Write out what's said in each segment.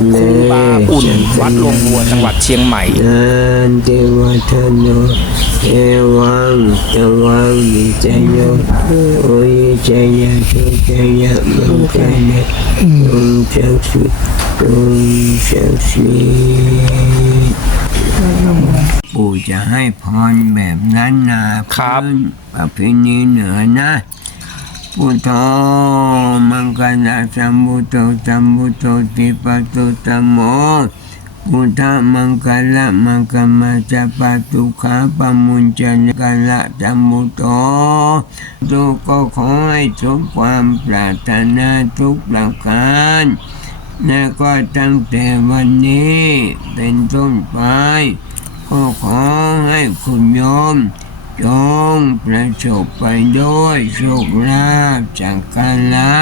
ครูบาอุ่นวัดลงบัวจังหวัดเชียงใหม่นันติวัฒโนเอวังตวังนิจโยโอยจยะทุจยะมังคายะตุงจักสุตุงจักสีปู่จะให้พรแบบนั้นนะครับประเพณีเหนือนะ พุทโธมังคลาสัมพุทโธสัมพุทโธติปัสสุตโมพุทธมังคละมังคมาจะปัสสุขาปมุญจนกละสัมพุทโธทุกก็ขอให้ทุกความปรารถนาทุกประการและก็ตั้งแต่วันนี้เป็นต้นไปก็ขอให้คุณโยม จงประสบไปด้วยโชคลาภจากการละ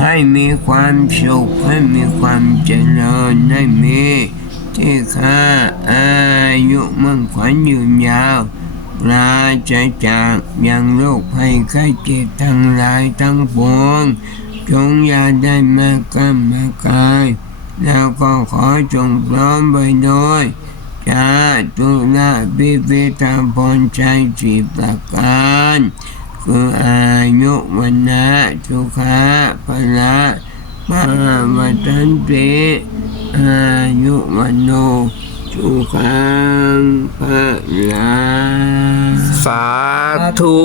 ให้มีความสุขให้มีความเจริญให้มีที่ค่าอายุมั่งขวัญยืนยาวปราศจากย่างโรคภัยไข้เจ็บทั้งหลายทั้งปวงจงอย่าได้มากรรมมากาย แล้วก็ขอจงพร้อมไปด้วย ชาตุนาพิพิธพรชัยสีประการคืออายุวันนะสุขาพละมาวัตันติอายุวันโนสุขังพละสาธุ